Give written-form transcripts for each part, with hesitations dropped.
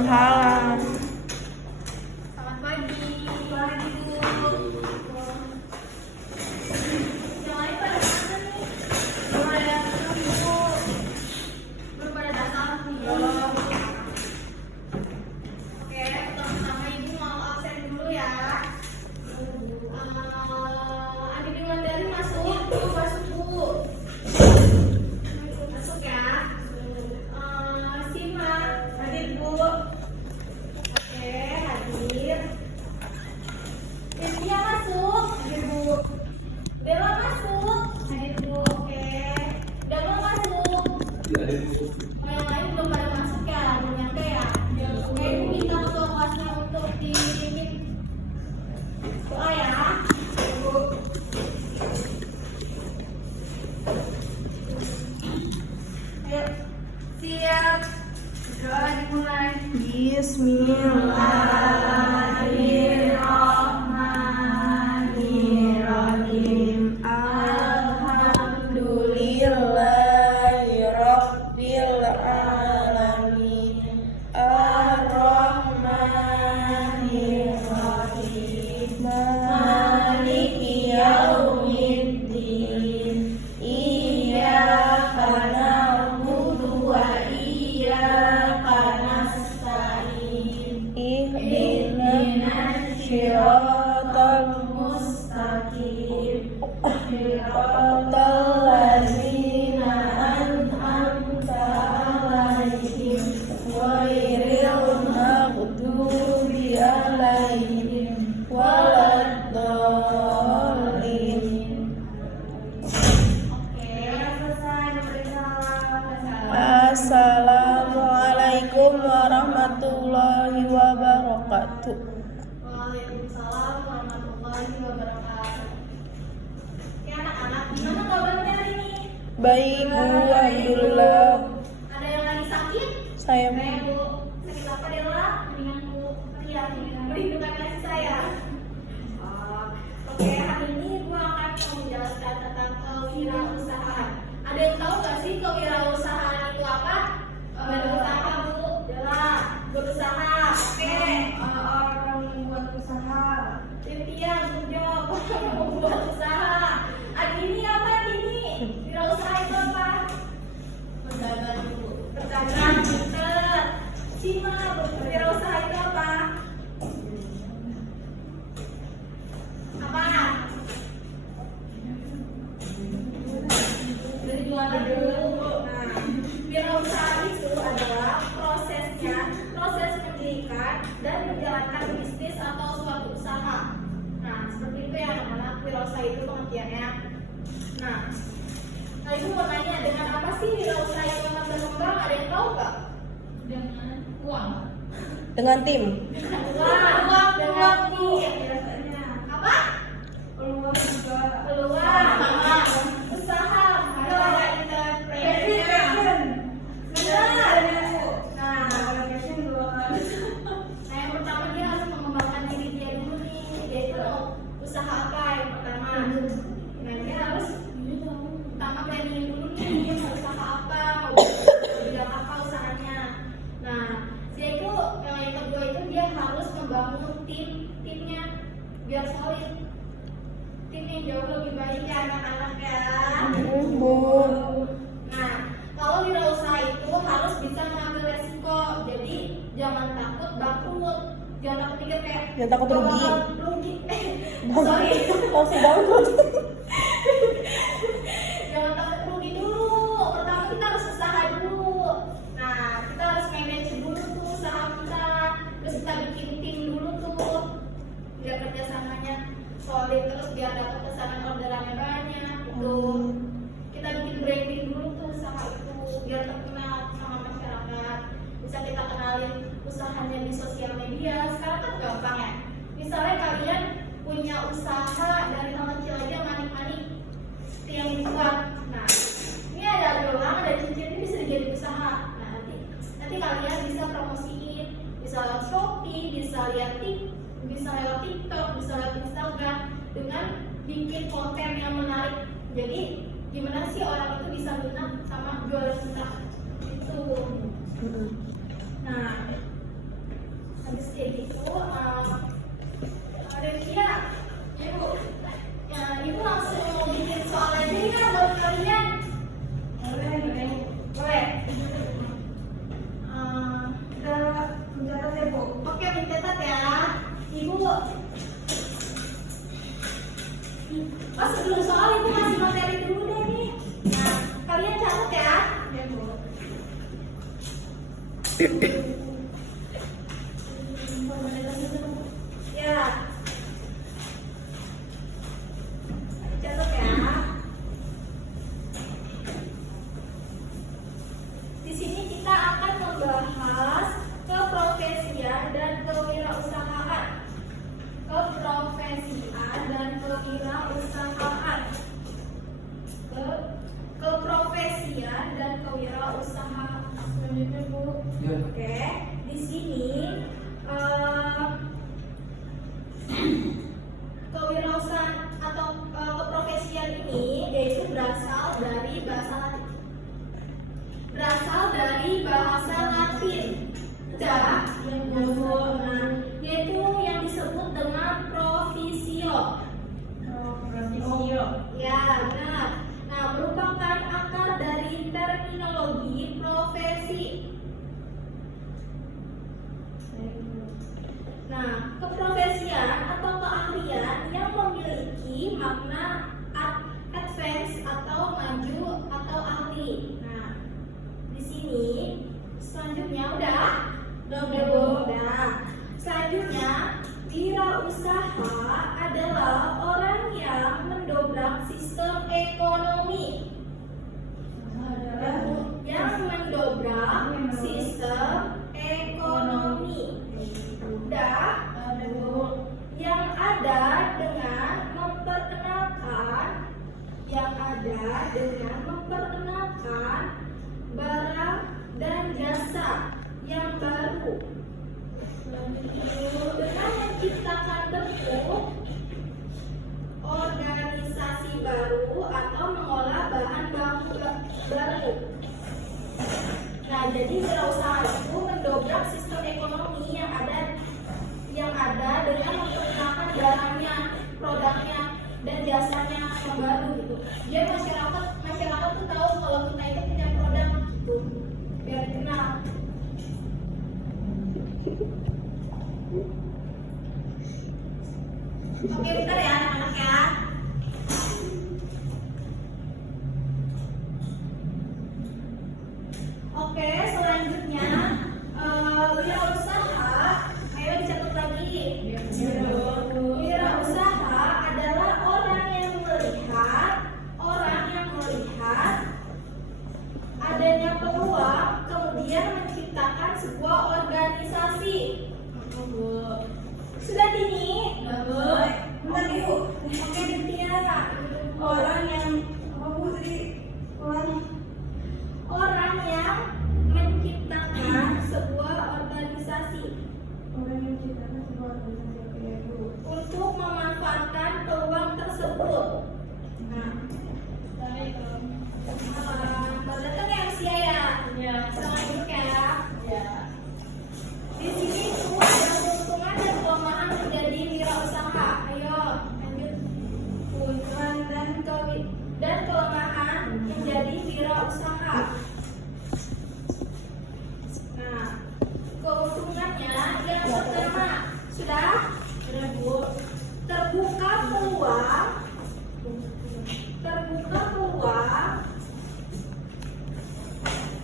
menghalang. Selamat pagi. Pagi Bu. Yang lain pada mana nih? Belum ada datang Bu. Belum pada datang nih. Belum. Oke, pertama Ibu mau absen dulu ya. Adik Wulandari masuk. Masuk Bu. Masuk ya. Sima hadir Bu. Oke, hadir. Cynthia masuk, hadir Bu. Bella masuk, hadir Bu. Oke. Dama masuk. Yang lain belum pada masuk ya, belum nyampe ya. Oke, Ibu minta ketua kelasnya untuk dipimpin doa ya. Bu. Ayo, siap. Doa dimulai. Bismillahirrahmanirrahim. Alhamdulillahirabbil alamin. Arrahmanirrahim. Maliki yaumiddin. Iyyaka na'budu wa iyyaka nasta'in. Ihdinas siratal mustaqim. Siratal ladzina an'amta 'alaihim ghairil maghdubi 'alaihim waladdallin. Oke, selesai memberi salam. Assalamualaikum warahmatullahi wabarakatuh. Waalaikumsalam warahmatullahi wabarakatuh. Oke anak-anak, gimana kabarnya hari ini? Baik Bu, alhamdulillah. Ada yang lagi sakit? Saya Kayak Bu, sakit apa Dela? Mendingan Bu teriak, mendingan perlindungan kasih sayang. Oke, hari ini Bu akan menjelaskan tentang kewirausahaan. Ada yang tahu nggak sih kewirausahaan itu apa? Berusaha Bu, Dela, berusaha. Oke. Orang yang buat usaha. Cynthia, jawab. Orang yang membuat usaha. Ini apa ini? Wirausaha itu apa? Pedagang Bu. Pedagang, pinter. Sima, wirausaha itu apa? Apa? Dari jualan dulu. Nah, wirausaha itu adalah proses mendirikan dan menjalankan bisnis atau suatu usaha. Nah, seperti itu ya anak-anak, wirausaha itu pengertiannya. Nah, Ibu mau nanya, dengan apa sih wirausaha itu akan berkembang? Ada yang tahu nggak? Dengan uang. dengan tim. Dengan uang nih. Apa? Peluang juga. Peluang, usaha, ada Passion. benar. Nah, Kalau passion belum. Nah, yang pertama dia harus mengembangkan diri dia dulu nih. Dia itu mau usaha apa yang pertama? Nah, dia harus pertama planning dulu nih. Dia mau usaha apa? Mau bidang apa usahanya? Nah, dia itu yang kedua itu dia harus membangun timnya biar solid. Tim yang jauh lebih baik ya anak-anak ya. Bu. Nah, kalau wirausaha itu harus bisa mengambil resiko. Jadi jangan takut bangkrut. Jangan takut pikir kayak Jangan takut rugi. Rugi. Sorry. Langsung bangkrut. Jangan takut rugi dulu. Pertama kita harus usaha dulu. Nah, kita harus manage dulu tuh usaha kita. Terus kita bikin tim dulu tuh. Biar kerjasamanya solid, terus biar dapat pesanan orderannya banyak gitu. Kita bikin branding dulu tuh usaha itu biar terkenal sama masyarakat. Bisa kita kenalin usahanya di sosial media. Sekarang kan gampang ya. Misalnya kalian punya usaha dari hal kecil aja, manik-manik seperti yang dibuat. Nah, ini ada gelang, ada cincin, ini bisa jadi usaha. Nah, nanti kalian bisa promosiin, bisa lewat Shopee, bisa lihat bisa lewat TikTok, bisa lewat Instagram dengan bikin konten yang menarik. Jadi gimana sih orang itu bisa minat sama jualan kita itu. Nah, Ya. Catat ya. Di sini kita akan membahas keprofesian dan kewirausahaan. Keprofesian dan kewirausahaan. Keprofesian dan kewirausahaan. Selanjutnya Bu. Oke, di sini kewirausahaan atau keprofesian ini yaitu berasal dari bahasa Latin. Nah, yaitu yang disebut dengan profesio. Ya, benar. Nah, merupakan akar dari terminologi profesi. Nah, keprofesian atau keahlian yang memiliki makna advance atau maju atau ahli. Nah, di sini selanjutnya udah Bu. Nah, selanjutnya wirausaha adalah orang yang mendobrak sistem ekonomi. Yang mendobrak sistem ekonomi. Udah, yang ada dengan memperkenalkan barang dan jasa yang baru dengan menciptakan bentuk organisasi baru atau mengolah bahan baku baru. Nah, jadi wirausaha itu mendobrak sistem ekonomi yang ada dengan memperkenalkan barangnya, produknya, dan jasanya yang baru gitu. Jadi masyarakat tuh tahu kalau kita itu punya produk gitu, biar dikenal. Oke, bentar ya anak-anak ya. Oke, selanjutnya wirausaha. Ayo dicatat lagi. Wirausaha adalah orang yang melihat adanya peluang kemudian menciptakan sebuah organisasi. Sudah ini? Bentar Bu. Oke, Ditiara. Orang yang menciptakan sebuah organisasi untuk memanfaatkan peluang tersebut. Nah, datang ya usia ya. Selamat duduk ya. Di sini semua ada keuntungan dan kelemahan menjadi wirausaha. Ayo, lanjut. Keuntungan dan kelemahan menjadi wirausaha. Nah, keuntungannya yang pertama sudah Bu. Terbuka peluang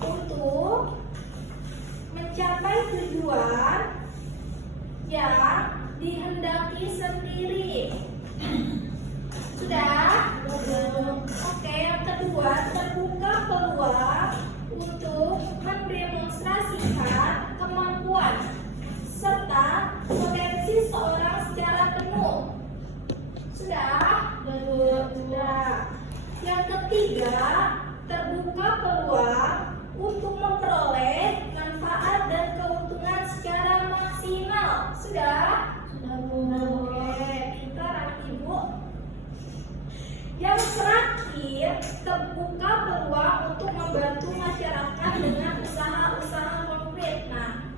untuk mencapai tujuan yang dihendaki sendiri. Sudah? Oke, yang kedua, terbuka peluang untuk mendemonstrasikan kemampuan serta potensi seorang secara penuh. Sudah? Sudah. Yang ketiga, terbuka peluang untuk memperoleh manfaat dan keuntungan secara maksimal. Sudah? Sudah Bu. Oke, pintar anak Ibu. Yang terakhir, terbuka peluang untuk membantu masyarakat dengan usaha-usaha konkret. Nah,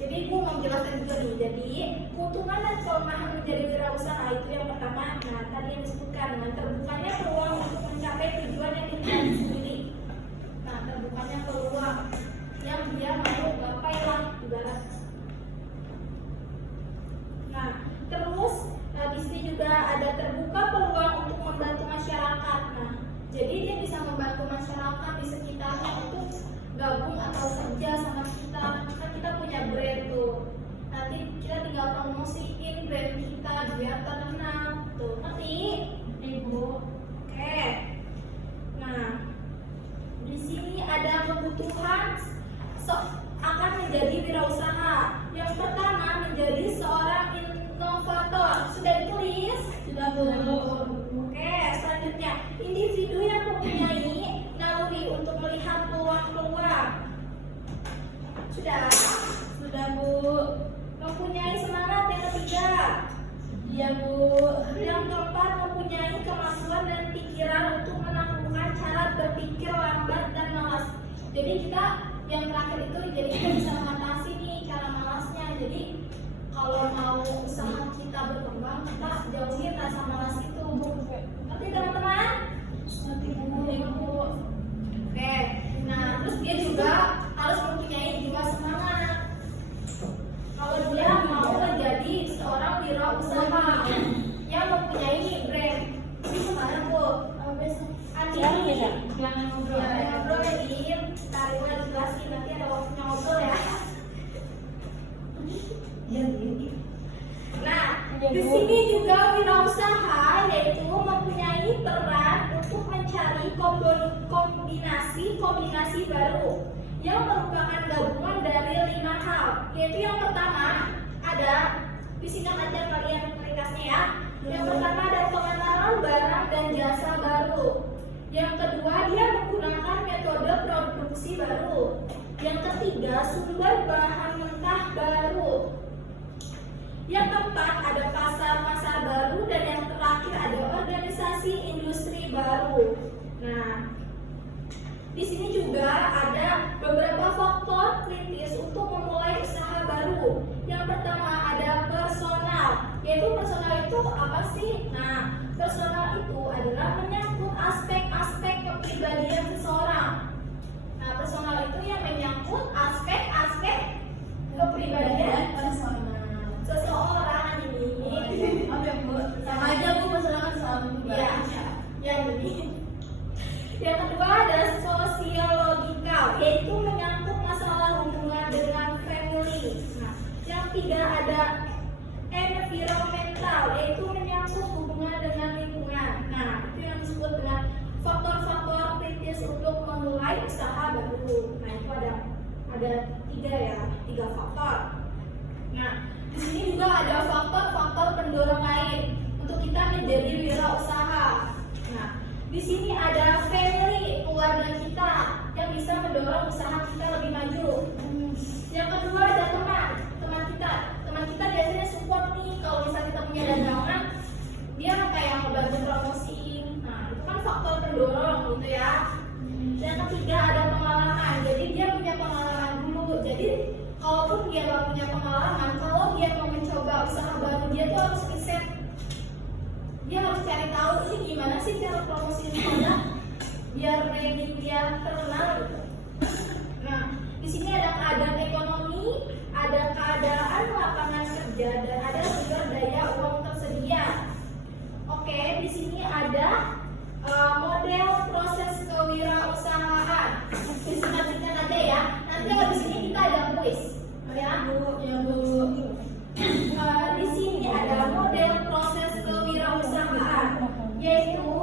jadi Ibu mau menjelaskan juga nih. Jadi, keuntungan dan kelemahan menjadi wirausaha itu yang pertama. Nah, tadi yang disebutkan dengan terbukanya peluang untuk mencapai tujuan yang dihendaki sendiri. Nah, terbukanya peluang yang dia mau gapai lah ibarat. Nah, terus di sini juga ada terbuka peluang untuk membantu masyarakat. Nah, jadi dia bisa membantu masyarakat di sekitarnya untuk gabung atau kerja sama kita. Kan biar tenang. Tuh, ngerti? Ibu. Oke. Nah, di sini ada kebutuhan akan menjadi wirausaha. Yang pertama menjadi seorang inovator. Sudah ditulis? Sudah, Bu. Oke, selanjutnya individu yang mempunyai naluri untuk melihat peluang-peluang. Sudah? Sudah, Bu. Mempunyai semangat yang ketiga. Iya, Bu. Yang keempat mempunyai kemampuan dan pikiran untuk menaklukkan cara berpikir lambat dan malas. Jadi kita yang terakhir itu jadi kita bisa mengatasi nih cara malasnya. Jadi kalau mau usaha kita berkembang kita jauhin rasa malas itu. Ngerti teman-teman? Nanti, Bu. Ibu. Oke. Nah terus dia juga harus mempunyai jiwa semangat. Kalau dia mau menjadi seorang wirausaha yang mempunyai brand, ini kemana Bu? Andi, Jangan ngobrol. ya ngobrol ya Din, tadi udah dijelasin nanti ada waktunya ngobrol ya. Iya, iya. Nah, di sini juga wirausaha yaitu mempunyai peran untuk mencari kombinasi baru yang merupakan gabungan dari 5 hal. Yaitu yang pertama ada di sini aja kalian ringkasnya ya. Yang pertama ada pengenalan barang dan jasa baru. Yang kedua dia menggunakan metode produksi baru. Yang ketiga sumber bahan mentah baru. Yang keempat ada pasar baru dan yang terakhir ada organisasi industri baru. Nah, di sini juga ada beberapa faktor kritis untuk memulai usaha baru. Yang pertama ada personal, yaitu personal itu apa sih? Nah, personal itu adalah menyangkut aspek-aspek kepribadian seseorang. Nah, personal itu yang menyangkut aspek-aspek kepribadian seseorang ini. Oke, Bu. Sama aja, Bu. Masalah sama juga. Ya, yang lebih. Yang kedua ada sosiologikal, yaitu menyangkut masalah hubungan dengan family. Nah, yang ketiga ada environmental, yaitu menyangkut hubungan dengan lingkungan. Nah, itu yang disebut dengan faktor-faktor kritis untuk memulai usaha baru. Nah, itu ada tiga faktor. Nah, di sini juga ada faktor-faktor pendorong lain untuk kita menjadi wirausaha. Nah, di sini ada family, keluarga kita yang bisa mendorong usaha kita lebih maju. Yang kedua ada teman kita. Teman kita biasanya support nih kalau misalnya kita punya dagangan, dia kayak ngebantu promosiin. Nah, itu kan faktor pendorong gitu ya. Yang ketiga ada pengalaman. Jadi dia punya pengalaman dulu. Jadi kalaupun dia nggak punya pengalaman, kalau dia mau mencoba usaha baru, dia tuh harus riset. Dia harus cari tahu ini gimana sih cara promosi produk biar branding dia terkenal gitu. Nah, di sini ada keadaan ekonomi, ada keadaan lapangan kerja, dan ada juga daya uang tersedia. Oke, di sini ada model proses kewirausahaan. Disingkat-singkat aja ya. Nanti habis ini kita ada kuis. Ya, Bu. Di sini ada model proses kewirausahaan, yaitu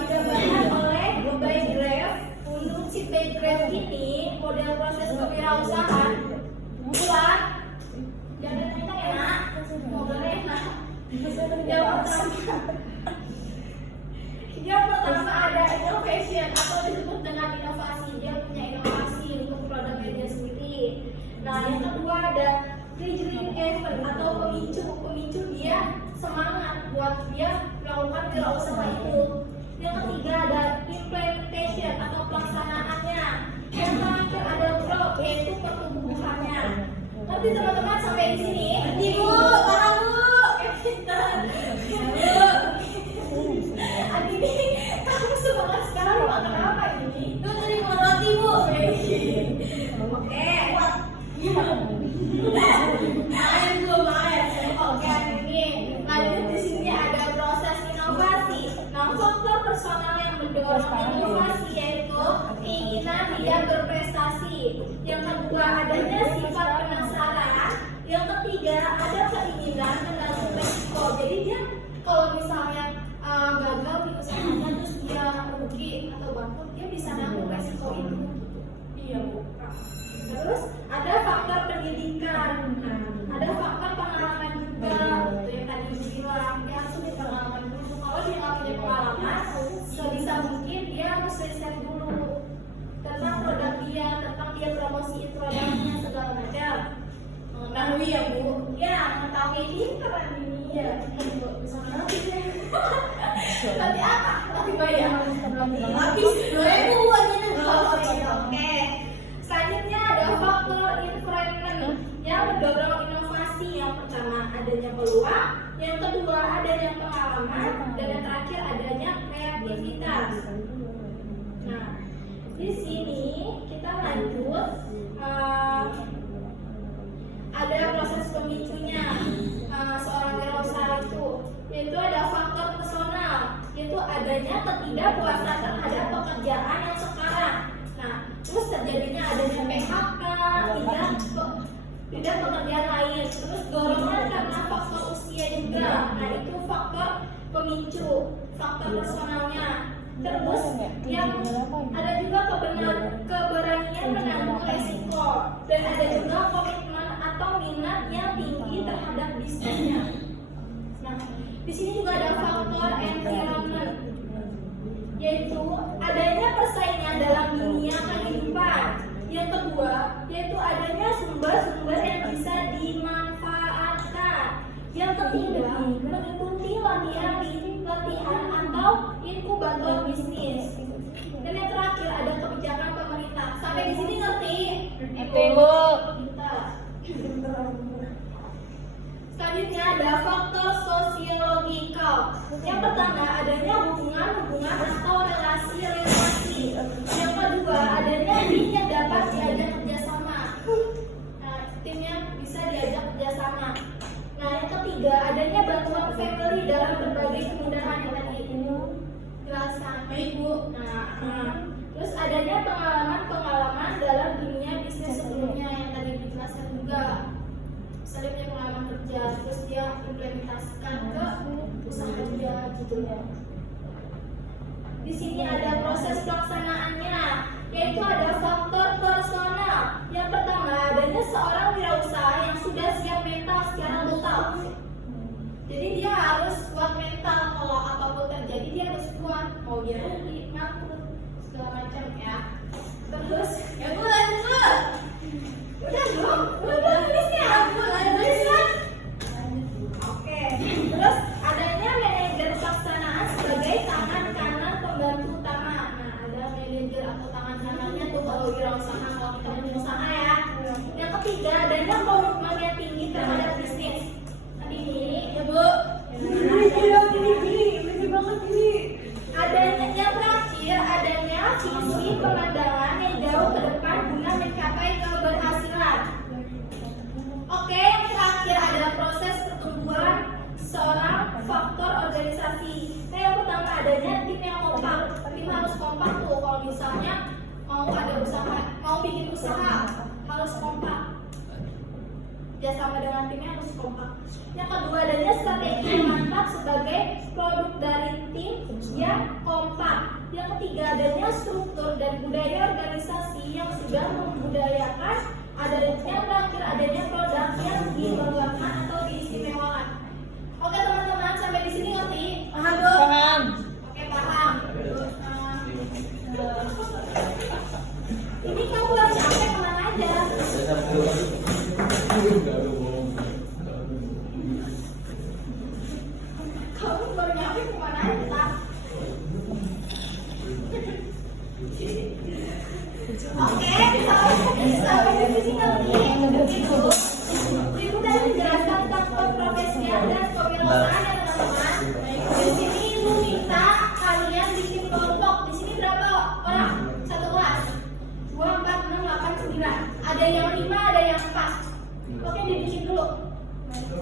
digambarkan oleh Baygrave. Untuk si Baygrave ini, model proses kewirausahaan buat jangan enak ya nak, modelnya enak. Yang pertama ada innovation atau disebut dengan inovasi. Dia punya inovasi untuk produknya dia sendiri. Nah, yang kedua ada triggering event atau pemicu dia semangat buat dia melakukan wirausaha itu. Yang ketiga ada implementation atau pelaksanaannya. Yang terakhir ada growth, yaitu pertumbuhannya. Nanti teman-teman sampai di sini. Ibu, paham Bu? Adi ini kamu semangat sekarang makan apa ini? Itu dari roti Bu. Oke. Oke, ini lanjut di sini ada proses inovasi. Nah, faktor personal yang mendorong inovasi yaitu keinginan dia berprestasi. Yang kedua adanya sifat penasaran. Yang ketiga ada keinginan menanggung resiko. Jadi Terus ada faktor pendidikan, ada faktor pengalaman juga. Itu yang tadi dibilang, dia harus punya pengalaman dulu. Kalau dia nggak punya pengalaman, sebisa mungkin dia harus riset dulu tentang produk dia, tentang dia promosiin produknya segala macam. Mengetahui ya Bu? Ya, mengetahui ini keren ini ya. Nanti apa? Nanti bayar. Habis 2.000 Oke. Selanjutnya ada faktor environment yang mendorong inovasi. Yang pertama adanya peluang, yang kedua adanya pengalaman, dan yang terakhir adanya kreativitas. Nah, di sini kita lanjut. Ada proses pemicunya seorang wirausaha itu, yaitu ada faktor personal, yaitu adanya ketidakpuasan terhadap pekerjaan yang sekarang. Nah, terus terjadinya adanya PHK, tidak pekerjaan lain, terus dorongan karena faktor usia juga. Nah, itu faktor pemicu, faktor personalnya. Terus yang ada juga keberanian menanggung resiko, dan ada juga komitmen atau minat yang tinggi terhadap bisnisnya. Nah, di sini juga ada faktor environment, yaitu adanya persaingan dalam dunia kehidupan. Yang kedua, yaitu adanya sumber-sumber yang bisa dimanfaatkan. Yang ketiga, mengikuti latihan atau inkubator bisnis. Dan yang terakhir ada kebijakan pemerintah. Sampai di sini ngerti? Bu. Selanjutnya ada faktor sosiologikal. Yang pertama adanya hubungan atau relasi. Yang kedua adanya timnya dapat diajak kerjasama. Nah, timnya bisa diajak kerjasama. Nah, yang ketiga adanya bantuan family dalam berbagai kemudahan yang tadi itu jelasan. Baik Bu. Terus adanya pengalaman dalam dunia bisnis sebelumnya yang tadi dijelaskan juga. Misalnya punya pengalaman kerja, terus dia implementasikan ke usaha dia gitu ya. Di sini ada proses pelaksanaannya, yaitu ada faktor personal. Yang pertama adanya seorang wirausaha yang sudah siap mental secara total. Jadi dia harus kuat mental, kalau apapun terjadi dia harus kuat. Mau dia rugi, ngaku, segala macam ya. Terus ya Bu lanjut. Udah belum? Udah tulisnya. Lanjut. Oke. Terus adanya manajer pelaksanaan sebagai tangan kanan pembantu utama. Nah, ada manajer atau tangan kanannya tuh kalau wirausaha, kalau kita punya usaha ya. Yang ketiga adanya komitmen yang tinggi terhadap bisnis. Tadi ini ya Bu. Ini banget ini. Adanya yang terakhir adanya visi pemandangan yang jauh ke depan guna mencapai keberhasilan. Oke, yang terakhir ada proses pertumbuhan seorang faktor organisasi. Nah, yang pertama adanya tim yang kompak. Tim harus kompak tuh kalau misalnya mau ada usaha, mau bikin usaha harus kompak. Kerjasama dengan timnya harus kompak. Yang kedua adanya strategi yang mantap sebagai produk dari tim yang kompak. Yang ketiga adanya struktur dan budaya organisasi yang sudah membudayakan. Yang terakhir adanya produk yang dibanggakan atau diistimewakan. Oke teman-teman, sampai di sini ngerti? Paham Bu? Paham. Oke paham. Ini kamu baru sampai kemana aja? Kamu baru nyampe kemana aja? Oke, sampai di sini ngerti? Ibu udah menjelaskan tentang profesian dan kewirausahaan ya teman-teman. Di sini ibu minta kalian bikin kelompok. Di sini berapa orang? Satu kelas? 2, 4, 6, 8, 9. Ada yang 5, ada yang 4. Oke, dibikin dulu.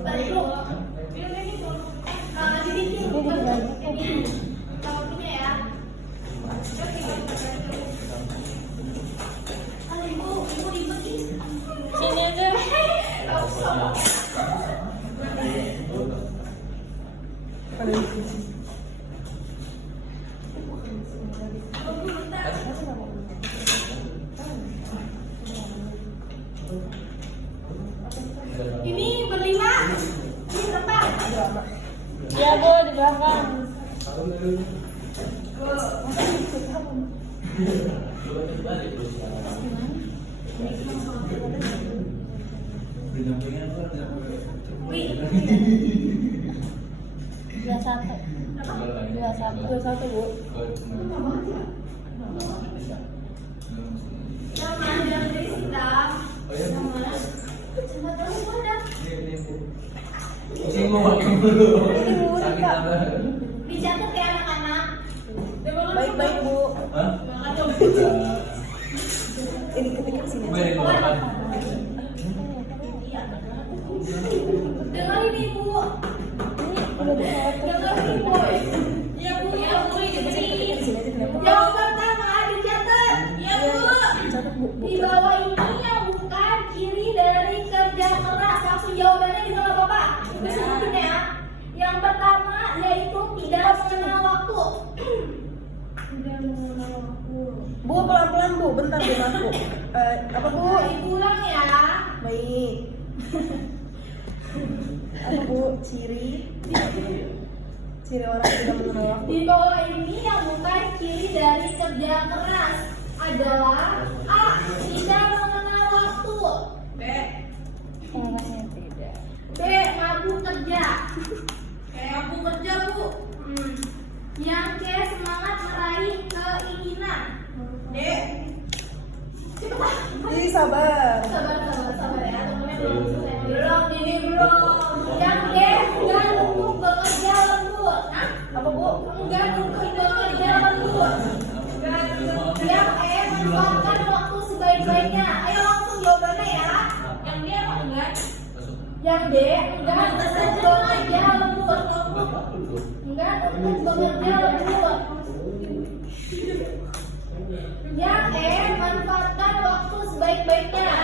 Balik dulu. Dibikin dulu. Kamu punya ya. Ibu ribet nih. Sini aja. Dua satu. Dua satu Bu. Nama dan Rizka. Sama tahu ada. Dicatat ya anak-anak. Baik-baik Bu. Ini ketika sini. Dengerin Ibu. Dengerin boy. Iya Bu, ya Bu, dengerin. Yang pertama dicatat. Iya Bu. Di bawah ini yang bukan ciri dari kerja keras. Langsung jawabannya di bawah Bapak. Sebutin ya. Yang pertama yaitu tidak mengenal waktu. Tidak mengenal waktu. Bu, pelan-pelan Bu, bentar Bu aku. Apa Bu? Ibu ulang ya. Baik. Apa Bu? Ciri orang tidak mengenal waktu. Di bawah ini yang bukan ciri dari kerja keras adalah A. Tidak mengenal waktu. B. Orangnya tidak. B. Mabuk kerja. Mabuk kerja Bu. Yang C. Semangat meraih keinginan. D. Jadi sabar. Sabar ya. Temennya belum. Ini belum. Yang D. Enggak untuk bekerja lembur. Hah? Apa Bu? Enggak untuk bekerja lembur. Yang E. Manfaatkan waktu sebaik-baiknya. Ayo langsung jawabannya ya. Yang D apa enggak? Yang D. Enggak untuk bekerja lembur. Enggak untuk bekerja lembur. Yang E. Manfaatkan waktu sebaik-baiknya.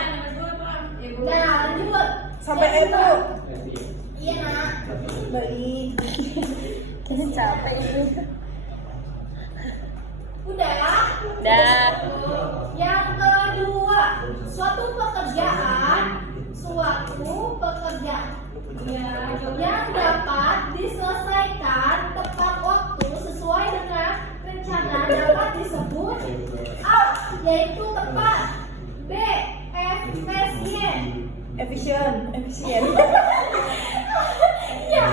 Nah, lanjut. Sampai E Bu. Iya nak. Baik. Kita capek itu. Udah ya? Dah. Yang kedua, suatu pekerjaan yang dapat diselesaikan tepat waktu sesuai dengan rencana dapat disebut A. Yaitu tepat. B. Efisien. Efisien. Ya.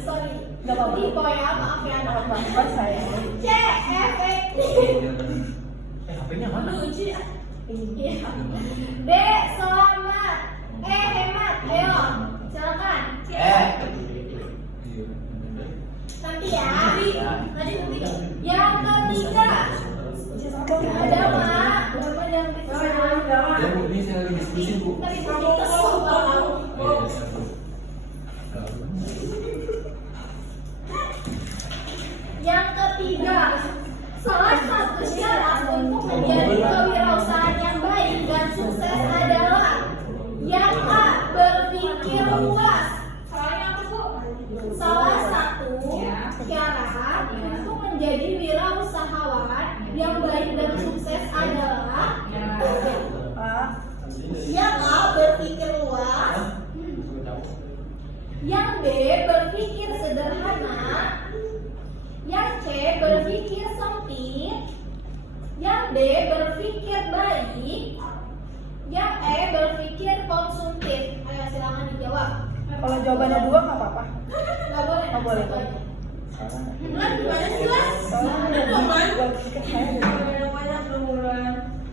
Sorry. Gak apa-apa. Info ya, maaf ya. Apa saya? C. Efektif. HP-nya mana? Lucu ya. Iya. D. Selamat. E. Hemat. Ayo, silakan. Nanti ya. Nanti. Yang ketiga. Ada apa? Bapak yang Ya, Bu, ini saya lagi diskusi, Bu. Tadi kesel banget. Yang ketiga, salah satu syarat untuk menjadi kewirausahaan yang baik dan sukses adalah yang A. Berpikir luas. Salah satu syarat untuk menjadi wirausahawan yang baik dan sukses adalah yang A. Berpikir luas. Yang B. Berpikir sederhana. Yang C. Berpikir sempit. Yang D. Berpikir baik. Yang E. Berpikir konsumtif. Ayo silakan dijawab. Kalau jawabannya dua nggak apa-apa. Nggak boleh. Nggak boleh. Bulan gimana sih Lan? Soalnya buat pikir saya.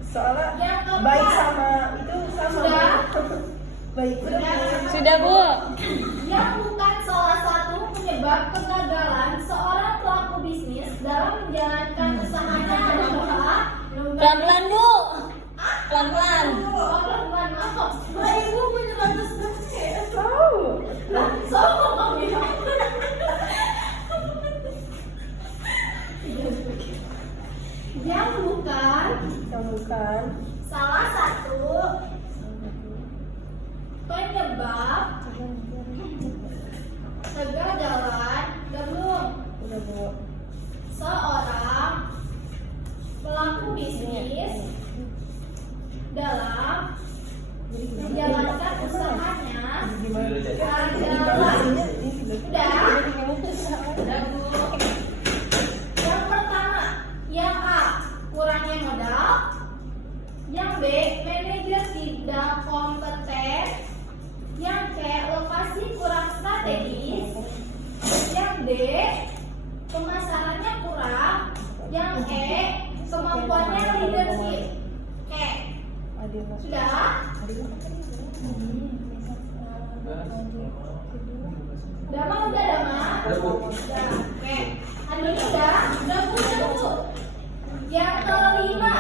Soalnya Yang keempat. baik sama itu sama. Sudah? Baik. Sudah Bu. Yang bukan salah satu penyebab kegagalan seorang pelaku bisnis dalam menjalankan usahanya adalah Pelan-pelan Bu. Pelan-pelan. pelan-pelan maaf. Nah, ibu punya batas Tahu. langsung. Yang bukan salah satu penyebab kegagalan Udah Bu. seorang pelaku bisnis dalam menjalankan usahanya Gimana? adalah udah Bu. Sudah? Dama udah Dama? Udah, Bu. Udah. Oke. Andi udah? Udah Bu. Yang kelima,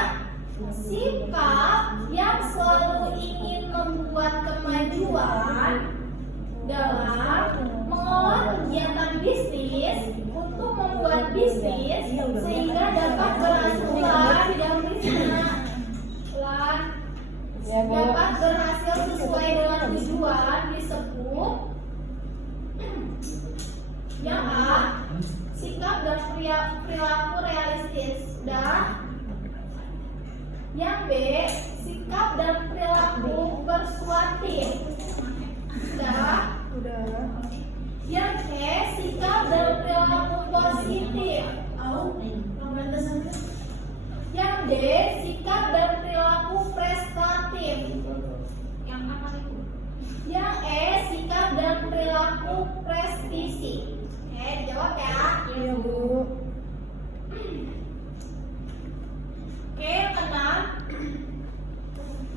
sikap yang selalu ingin membuat kemajuan dalam mengelola kegiatan bisnis untuk membuat bisnis sehingga dapat berhasil yang bisnisnya dapat berhasil sesuai dengan tujuan disebut yang A, sikap dan perilaku realistis, dan yang B, sikap dan perilaku persuasif, Udah. yang C, sikap dan perilaku positif, yang D, sikap dan perilaku prestatif, yang E, sikap dan perilaku prestisi. Oke, jawab ya. Iya, Bu. Oke, yang keenam,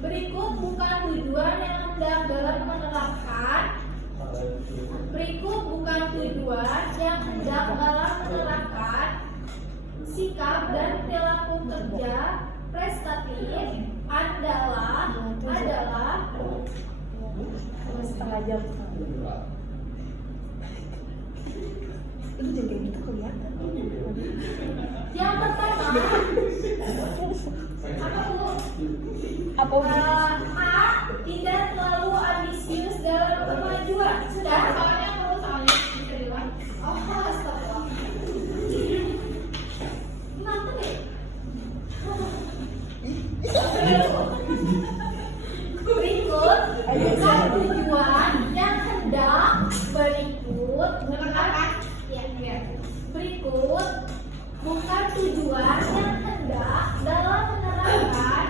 berikut bukan tujuan yang hendak dalam menerapkan. Berikut bukan tujuan yang hendak dalam menerapkan sikap dan perilaku kerja prestatif adalah Setengah jam. Itu jadi gitu kelihatan. yang pertama. Apa dulu? Apa A, tidak terlalu ambisius dalam kemajuan. Sudah? Soalnya bisa bilang. Oh, astagfirullah. Gimana nih? Berikut bukan tujuan yang hendak berikut bukan tujuan yang hendak dalam menerapkan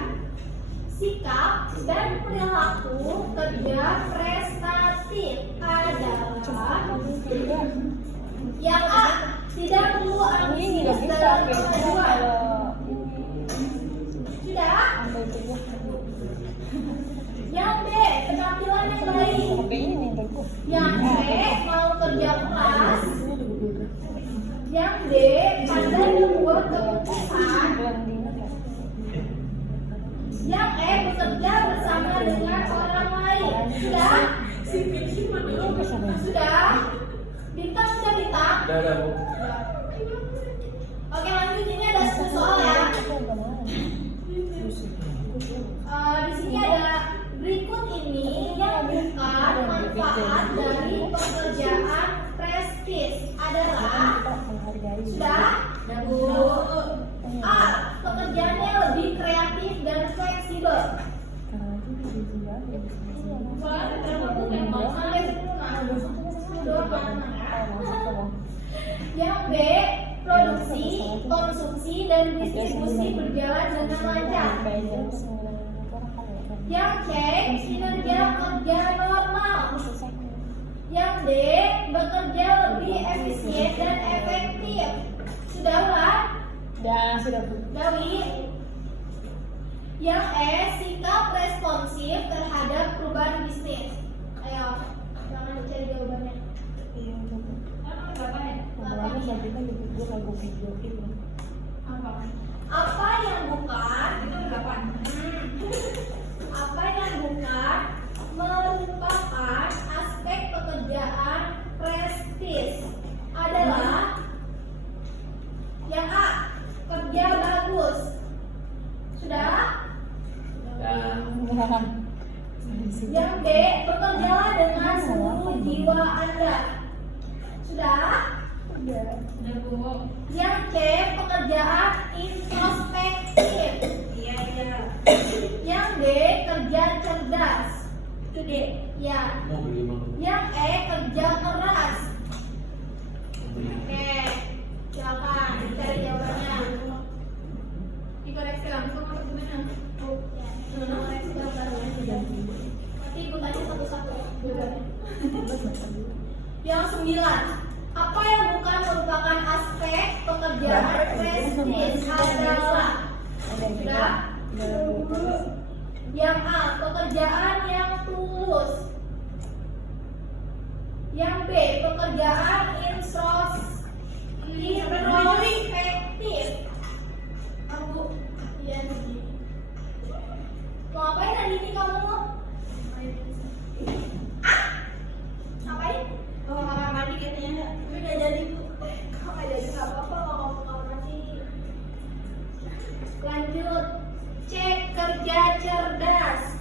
sikap dan perilaku kerja prestatif adalah yang A, tidak perlu ambisius dalam kemajuan. Sudah? Yang B, penampilan yang baik. Yang C, mau kerja keras. Yang D, pandai membuat keputusan. Yang E, bekerja bersama dengan orang lain. Sudah? Sudah? Bintang sudah bintang? Udah, Bu. Oke, lanjut, ini ada 10 soal ya. Di sini ada berikut ini yang bukan manfaat dari pekerjaan prestis adalah sudah A, pekerjaannya lebih kreatif dan fleksibel. Yang B, produksi, konsumsi, dan distribusi berjalan dengan lancar. Yang C, kinerja kerja normal. Yang D, bekerja lebih efisien dan efektif. Sudah Ulan? sudah Bu. Dawi? Yang E, sikap responsif terhadap perubahan bisnis. Ayo, jangan dicari jawabannya. Iya, Bu. Berapa ya? Kemarin tadi kan gue lagu video itu. Apa yang bukan? Itu berapa? Apa yang bukan merupakan aspek pekerjaan prestis adalah yang A, kerja bagus. Sudah? Yang B, bekerjalah dengan seluruh jiwa Anda. Sudah? Yang C, pekerjaan introspektif. Yang D, kerja cerdas. Itu D. Ya. Mau beli mana? Yang E, kerja keras. Oke, silakan dicari jawabannya. Dikoreksi langsung atau gimana? Koreksi gambarnya. Nanti ikutannya satu-satu. Yang 9. Apa yang bukan merupakan aspek pekerjaan prestis adalah sudah? Yang A, pekerjaan yang tulus. Yang B, pekerjaan introspektif. Aku, iya nih. Mau ngapain hari ini kamu? Ngapain? Oh, kamar mandi katanya. Tapi nggak jadi bu. Kalau nggak jadi nggak apa-apa kalau kamu kamar mandi. Lanjut, cek kerja cerdas.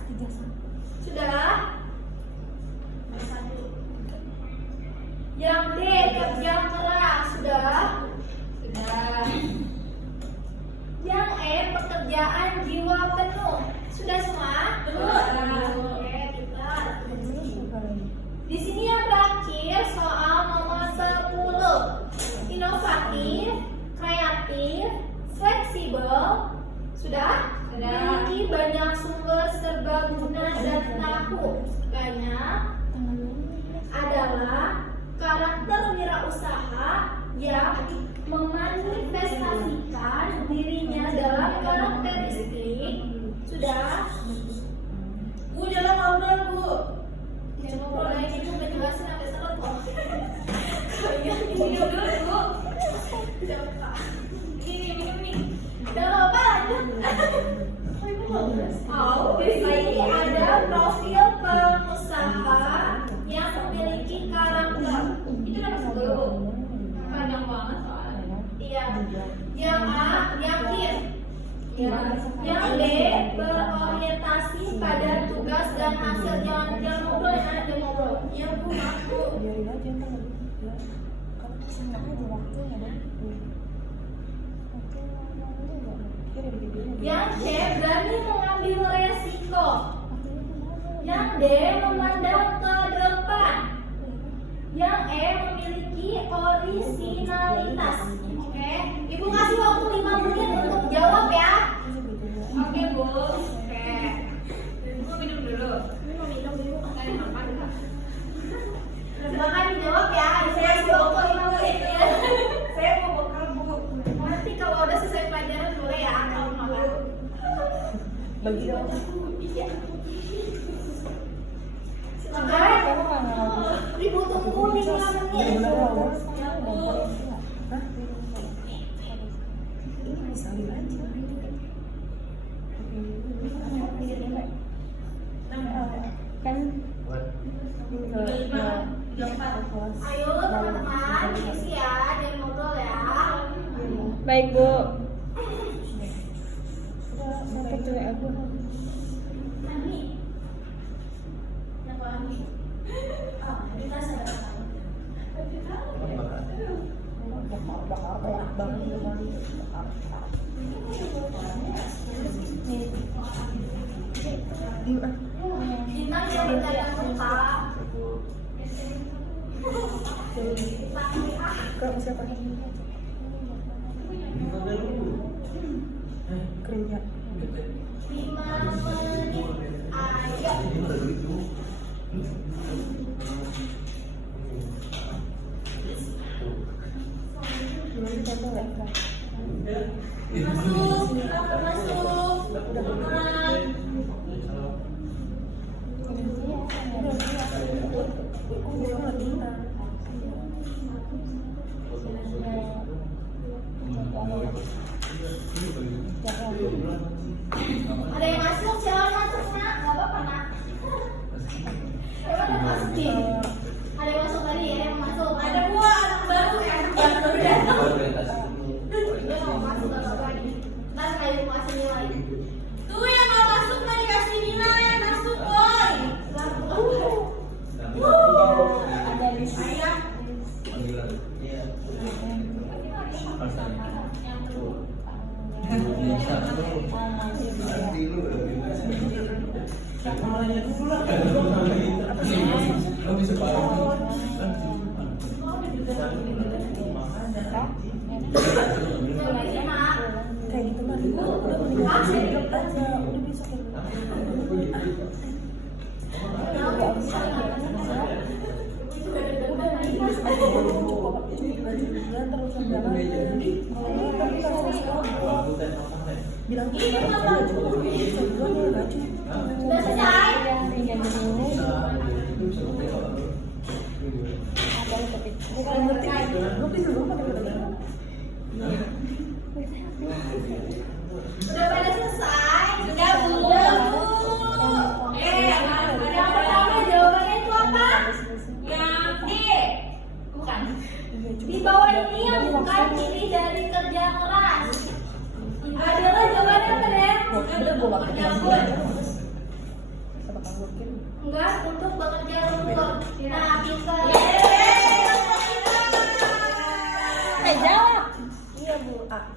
Sudah? Satu. Yang D, kerja keras. Sudah? Sudah. Yang E, pekerjaan jiwa penuh. Sudah semua? Oke, pintar. Di sini yang terakhir soal nomor 10. Inovatif, kreatif, fleksibel. Sudah? Memiliki banyak sumber serbaguna dan tahu. Banyak adalah karakter wirausaha yang memanifestasikan dirinya dalam karakteristik. Sudah? Bu, jangan ngobrol, Bu. Jangan ngobrol lagi, Bu. Menjelasin sampai serem kok. Kalian ini dulu, Bu. Coba. Ini, minum nih. Udah apa, lanjut. Oh, di sini ada profil pengusaha yang memiliki karakter. Itu kan sebelum. Panjang banget soalnya. Iya. Yang A, yakin. Yang B, berorientasi pada tugas dan hasil. Jangan ngobrol ya, jangan ngobrol. Ya Bu, aku. Biarin aja kan. Kalau misalnya ada waktunya deh. Yang C, berani mengambil resiko. Yang D, memandang ke depan. Yang E, memiliki orisinalitas. Oke, Ibu kasih waktu 5 menit untuk jawab ya. Oke Bu. Oke. Ibu minum dulu. Minum dulu. Makanya makan Kak. Silakan dijawab ya. Saya kasih waktu 5 menit ya. Saya mau bekal Bu. Nanti kalau udah selesai pelajaran boleh ya kalau makan. Bagi dong. Iya. Silakan. Ibu tunggu 5 menit. Hah? Ini misalin aja. Kan Ayo teman-teman, isi ya, jangan ngobrol ya. Baik, Bu. dapat cewek aku. Ani, siapa Ani? Ah, kita sadar. Bakar banyak banget. Bintang yang bertanya suka. Kak siapa? Kerja. 5 menit. Ayo. Ada yang masuk, silakan masuk nak, nggak apa-apa nak. Siapa yang masuk nih? Ada yang masuk tadi ya, yang masuk. Ada buah anak baru ya, anak baru datang. Dia mau masuk nggak apa-apa nih. Ntar kayak mau kasih nilai. Tuh yang mau masuk nggak dikasih nilai, masuk boy. Ada di saya. Kayak gitu mah udah mending aja, udah besok bilang Lu bisa lu pakai kata-kata. Udah pada selesai? Sudah, Bu. Ada yang pertama jawabannya itu apa? Yang D. Bukan. Di bawah ini yang bukan ciri dari kerja keras adalah jawabannya apa, Den? Udah gua pakai Nyambut. sama kamu kan. Enggak, untuk bekerja lembur. Nah, pintar. Jawab. Iya Bu. Ah.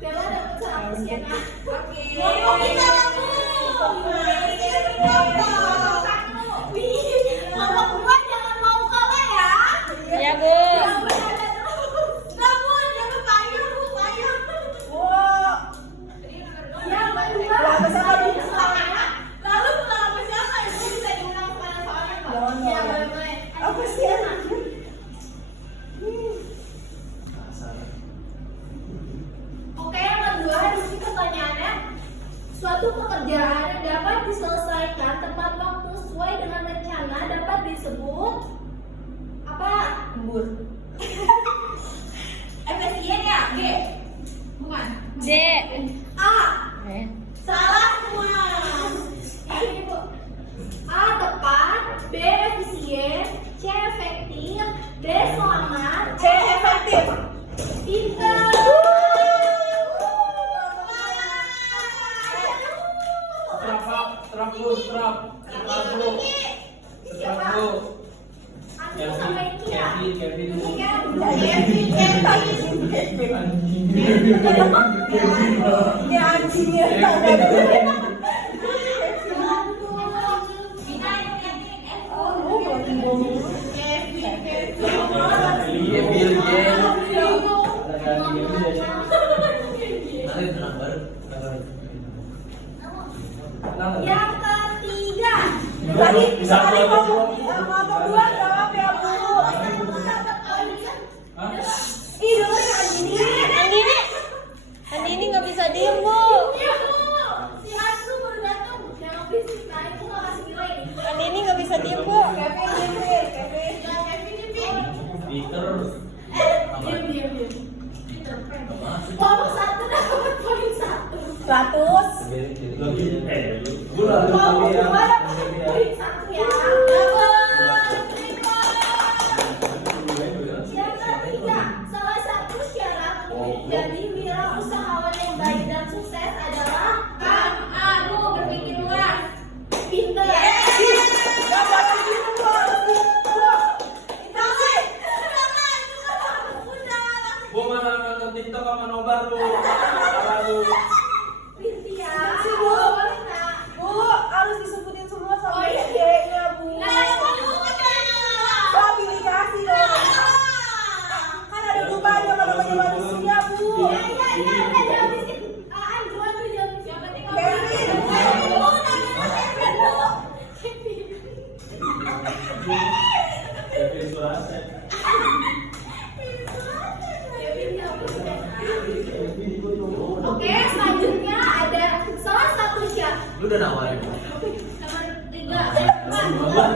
Bella dapat 100 ya, Nak. Oke. Ngomong kita, Bu. Kelompok dua jangan mau kalah ya. Ya, Bu. Namun, jangan payah, Bu, payah. Wah. Yang kedua, Lalu sama Bu. lalu bukan apa siapa itu bisa diulang pada soalnya Pak. Jangan, Ya, jangan. boleh. Apa sih anaknya? Oke, yang kedua di sini pertanyaannya, suatu pekerjaan yang dapat diselesaikan tepat waktu sesuai dengan rencana dapat disebut apa? Lembur. Efisien ya? G? Bukan. D. A. Eh. Salah semua. Ini Bu. A tepat, B efisien, C efektif, D selamat, C efektif. pintar. Strap bu. Antum sama ini ya? Kevin bu. Ini kan Ini anjingnya. Yang ketiga. Tadi Bisa tadi dua, ngomong sama apa dua jawab ya Bu. Ih dengerin anjingnya. Andini nggak bisa diem, Bu. Iya Bu. Si Asu baru datang. Jangan berisik. Nah itu nggak kasih nilai. Andini nggak bisa diem, Bu. Kevin. Peter. Diam. Kelompok satu dapat poin 1. 100. Bulan Kelompok ya. dua dapat poin 1 ya. Yang ketiga, salah satu syarat untuk menjadi wirausahawan yang baik dan sukses adalah berpikir luas, pintar. Gua mana nonton TikTok sama nobar lu. Apa lu? Rintia, Si Bu. boleh nggak? Bu, harus disebutin semua sama Oh, iya. D-nya Bu. Nah, Wah, pilih kasih dong. Kan ada rupanya kalau banyak manusia Bu. Kevin Suarez. Oke, selanjutnya ada salah satu syarat. Lu udah nawarin. Nomor 3.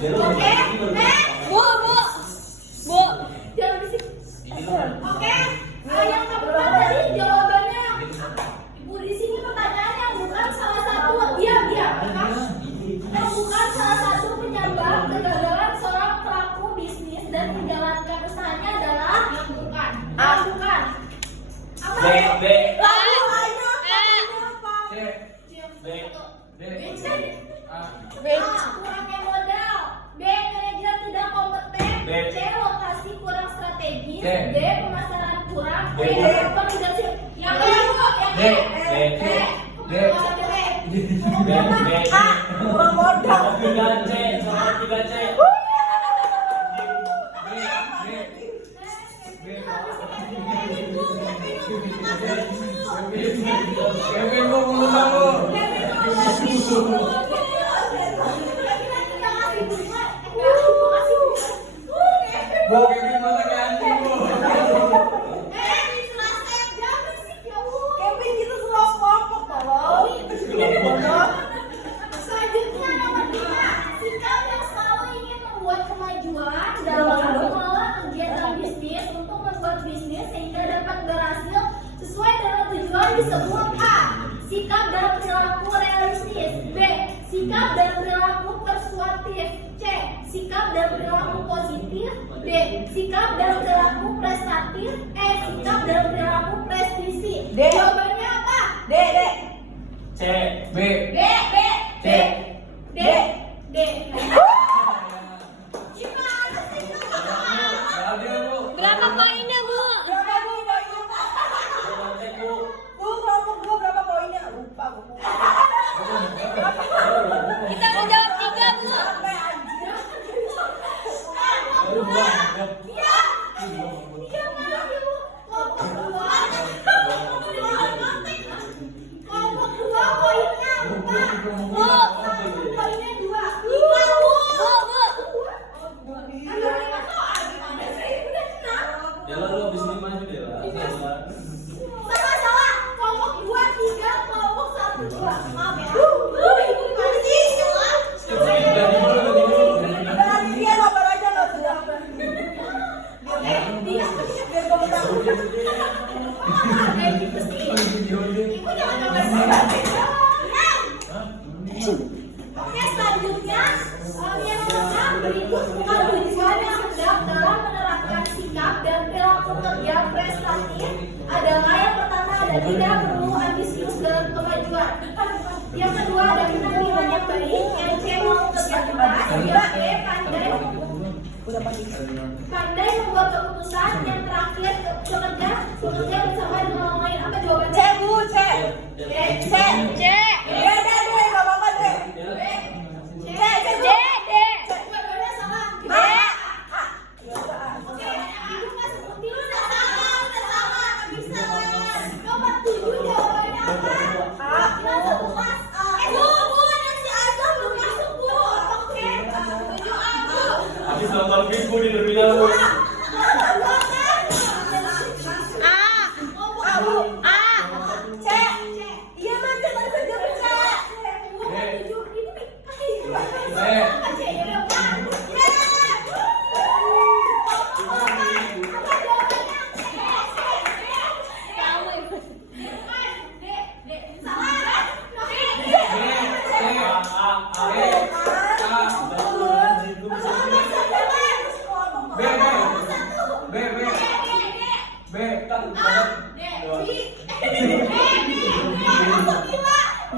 Oke, Bu. jangan berisik. Oke, yang keempat tadi jawabannya. Ibu di sini pertanyaannya bukan salah satu diam. Yang bukan salah satu penyebab kegagalan seorang pelaku bisnis dan menjalankan usahanya adalah yang bukan. Apa? B. Kurangnya modal. B. Manajer tidak kompeten. B. C. Lokasi kurang strategis. D. D. Pemasaran kurang. D. E. Leadership. Yang D. Kurang modal. 3C. Kevin lu mulai lu. Bawa Kevin mata kayak anjing lu. Kevin kita selalu kelompok tolong. Selanjutnya nomor 5, sikap yang selalu ingin disebut A. Sikap dan perilaku realistis. B. Sikap dan perilaku persuasif. C. Sikap dan perilaku positif. D. Sikap dan perilaku prestatif. E. Sikap dan perilaku prestisi. D. Jawabannya apa? D. C. B. B. C. D. D. Gimana sih itu? Berapa, Bu? Berapa poinnya, Bu? Berapa Bu poinnya? Cek, Bu. Bu, kelompok gua berapa poinnya? Lupa Bu. Kita mau jawab 3, Bu. Sampai anjir. Baru dua. Iya. Iya, maju. Kelompok dua. Kelompok dua poinnya 4. Bu, poinnya 2. 5, Bu. Bu. Aduh, 5 soal gimana sih? Udah tenang. Ya lah, lu habis ini maju deh lah. Salah. Kelompok 2, 3, kelompok 1, 2. Maaf ya. Gimana sih? Salah. Berarti dia nobar aja nggak sudah. Oke, dia. Biar kamu tahu. Kayak gitu sih. Ibu jangan nomor saya. Oke, selanjutnya yang berikut bukan tujuan yang sedap dalam menerapkan sikap dan perilaku kerja prestatif adalah yang pertama ada tidak perlu ambisius dalam kemajuan. Yang kedua ada penampilan yang baik. Yang C mau kerja keras. Yang D pandai membuat keputusan. Yang terakhir bekerja bersama dengan orang lain. Apa jawabannya? C Bu, C. C. C. Deh, nggak apa-apa deh. C. D. Jawabannya salah. Oke, ibu nggak sebutin udah salah. Nggak bisa kan? Nomor 7 jawabannya apa? Kita satu kelas. Bu, ada si Azam belum masuk, Bu. Oke, 7A, Bu. Habis nonton Facebook di lebih dahulu. A. C. Iya nanti baru saja bisa. Kamu ikut.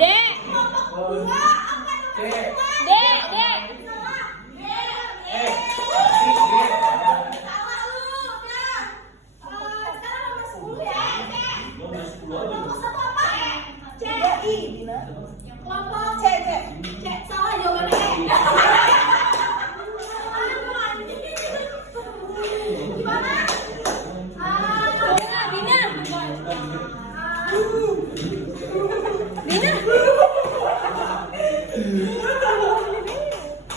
D. I, Dina. Kelompok C. salah jawabannya. Gimana? Dina.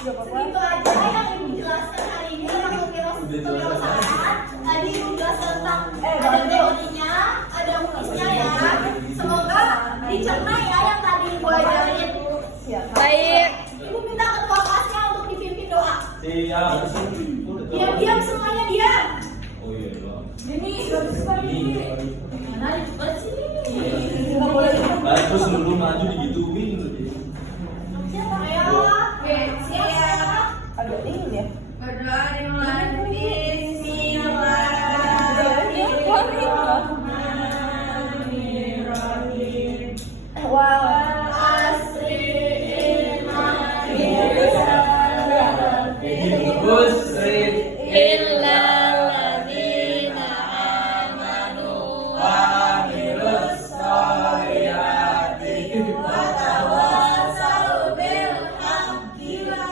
Segitu aja yang ibu jelaskan hari ini tentang kewirausahaan. Tadi ibu jelaskan tentang ada teorinya, ada mukisnya ya. Semoga dicerna ya yang tadi ibu ajarin. Baik. Ibu minta ketua kelasnya untuk dipimpin doa. Siap. Diam semuanya diam. Oh iya, iya. Ini mana di sini? Nah, terus dulu maju digituin. Siapa ya? Siapa? Agak dingin ya. Berdoa dimulai. Bismillahirrahmanirrahim. Wow. Illal ladzina amanu wa amilus sholihati wa tawassaw bil haqqi wa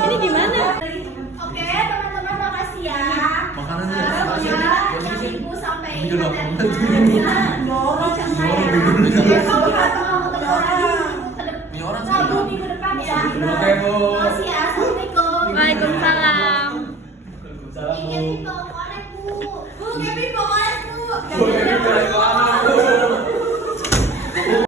Ini gimana? Oke, teman-teman makasih ya. Makanannya. Yang ibu sampaikan Iya, besok kita mau ketemu lagi Rabu minggu depan ya. Oke, Bu. Makasih ya. Assalamualaikum. Waalaikumsalam. Kevin bawa korek, Bu. Bu, Kevin bawa korek, Bu. Bu, Kevin bawa korek.